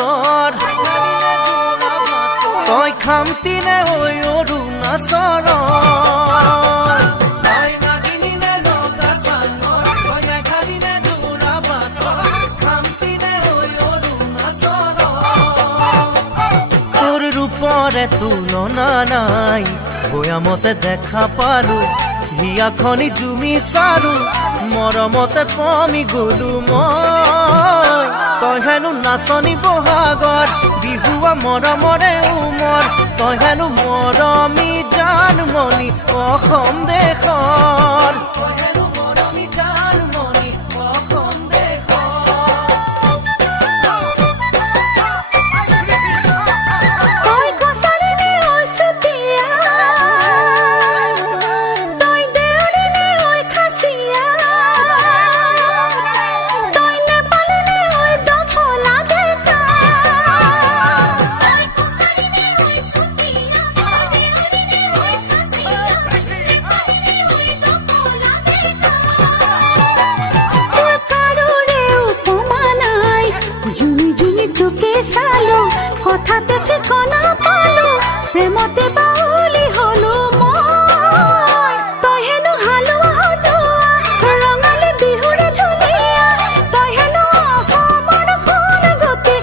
ভাতৰ তই খামতিনে ঐ অৰুণাচলৰ তোৰ ৰূপৰে তুলনা নাই ভৈয়ামতে দেখা পালো হিয়াখনি জুমি চালো মৰমতে পমি গলো মই তই হেনো নাচনি বহাগৰ বিহুৱা মৰমৰে উমৰ তই হেনো মৰমী জানমণি অসম দেশৰ কথাতে ঠিকনা পালো প্ৰেমতে বাউলি হলো মই তই হেনো হালোৱা সজোৱা ৰঙালী বিহুৰে ধুনীয়া তই হেনো অসমৰ কোন গতি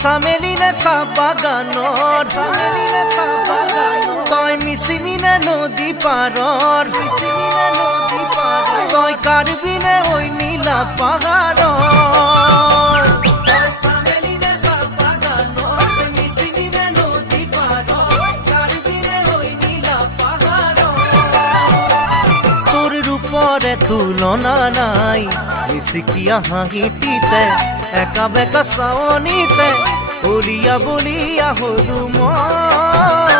চামেলিনে চাহ বাগানৰ তই মিচিমিনে নদী পাৰৰ তই কাৰ্বিনে ঐ নীলা পাহাৰৰ তোৰ ৰূপৰে তুলনা নাই মিচিকিয়া হাঁহিটিতে একা বেকা চাৱনিতে বলিয়া বলিয়া হলো মই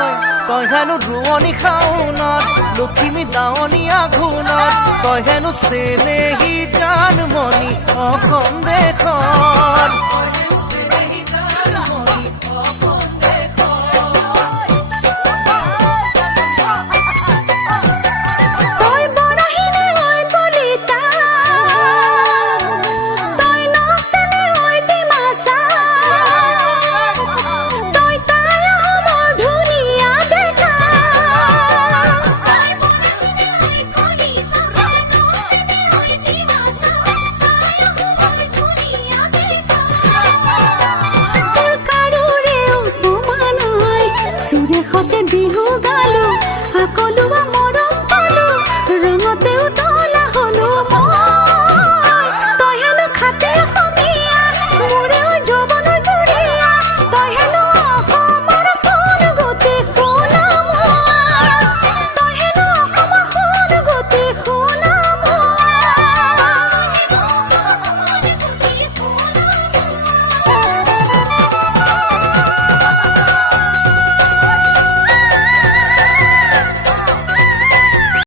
তই হেনো ৰোৱনী খাওনত লখিমী দাৱনীয়া ঘূনত তই হেনো চেনেহী জানমণি অসম দেশৰ